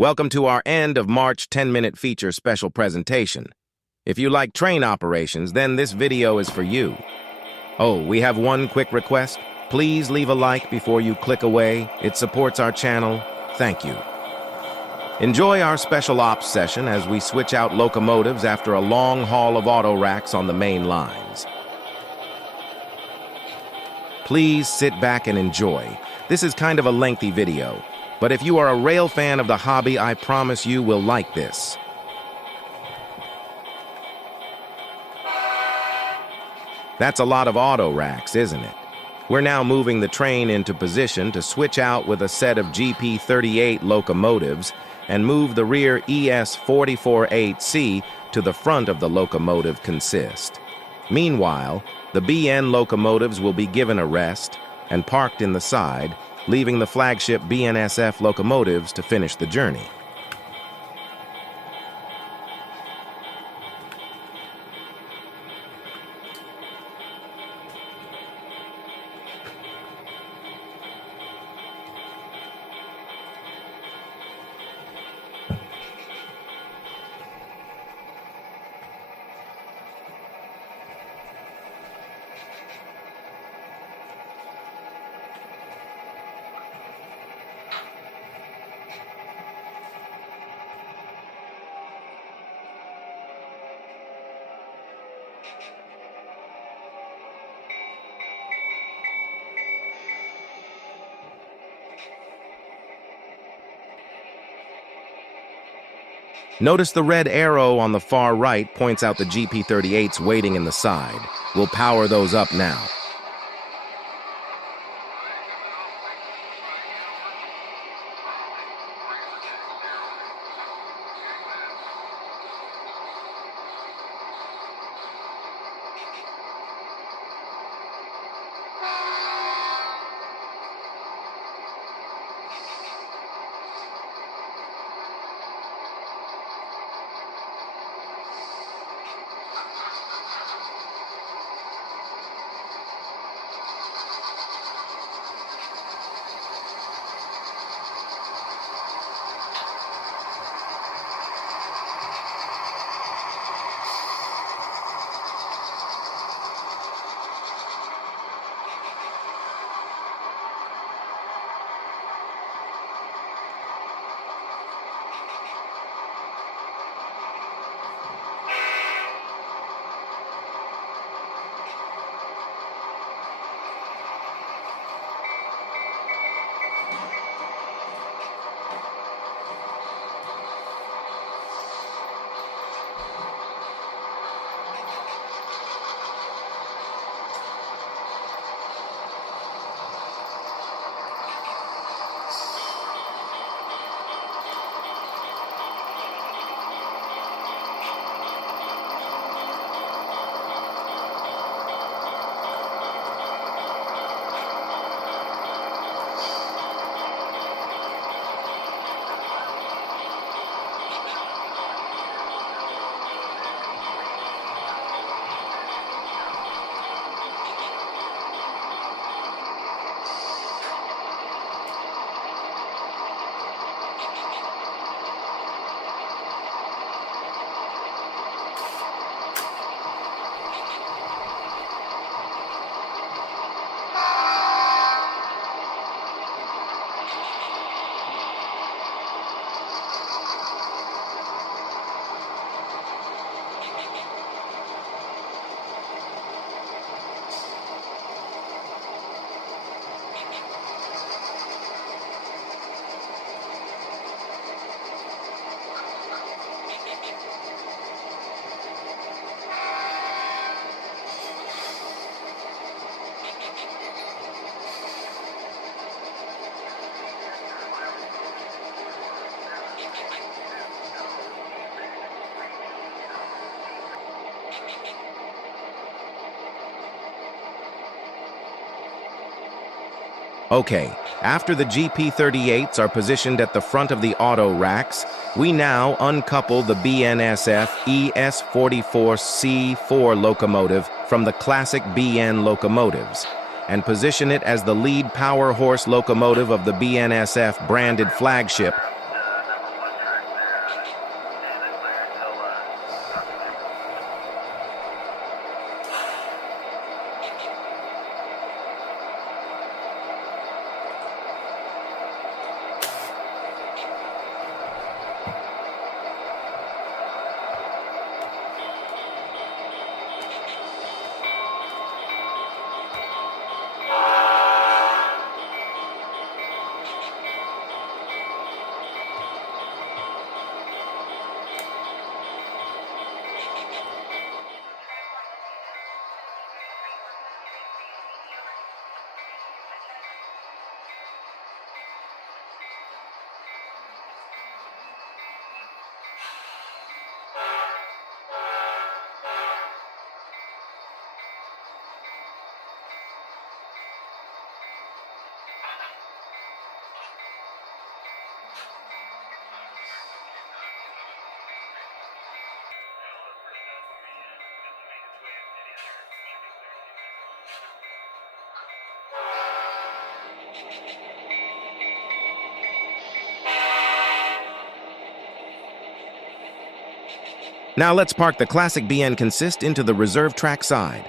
Welcome to our end of March 10-minute feature special presentation. If you like train operations, then this video is for you. Oh, we have one quick request. Please leave a like before you click away. It supports our channel. Thank you. Enjoy our special ops session as we switch out locomotives after a long haul of auto racks on the main lines. Please sit back and enjoy. This is kind of a lengthy video, but if you are a rail fan of the hobby, I promise you will like this. That's a lot of auto racks, isn't it? We're now moving the train into position to switch out with a set of GP38 locomotives and move the rear ES448C to the front of the locomotive consist. Meanwhile, the BN locomotives will be given a rest and parked in the side, leaving the flagship BNSF locomotives to finish the journey. Notice the red arrow on the far right points out the GP38s waiting in the side. We'll power those up now. Okay, after the GP38s are positioned at the front of the auto racks, we now uncouple the BNSF ES44C4 locomotive from the classic BN locomotives and position it as the lead power horse locomotive of the BNSF branded flagship Now let's park the classic BN Consist into the reserve track side.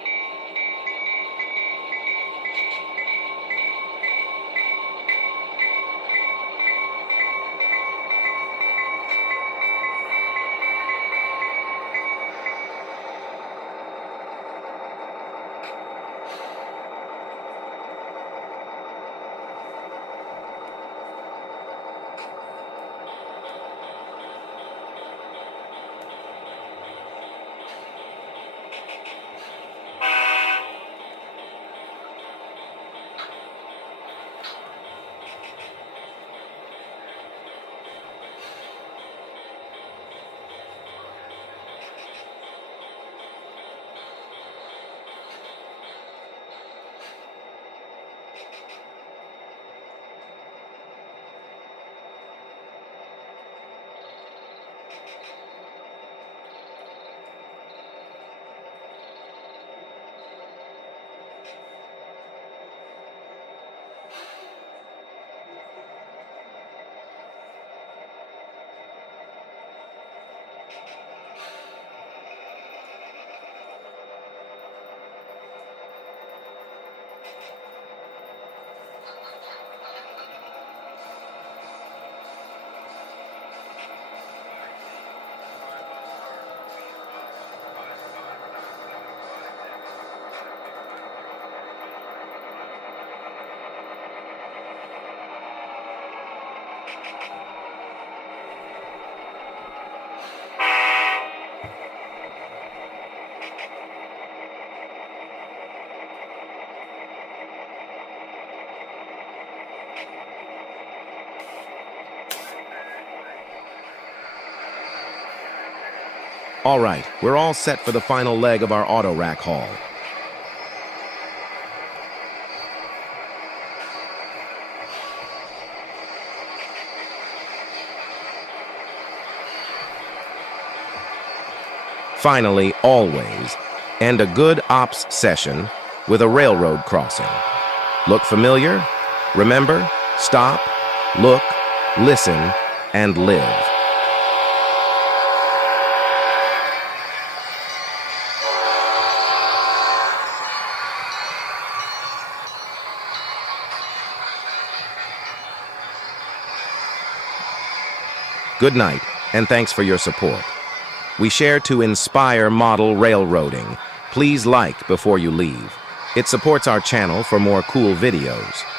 All right, we're all set for the final leg of our auto rack haul. Finally, always, end a good ops session with a railroad crossing. Look familiar? Remember, stop, look, listen, and live. Good night, and thanks for your support. We share to inspire model railroading. Please like before you leave. It supports our channel for more cool videos.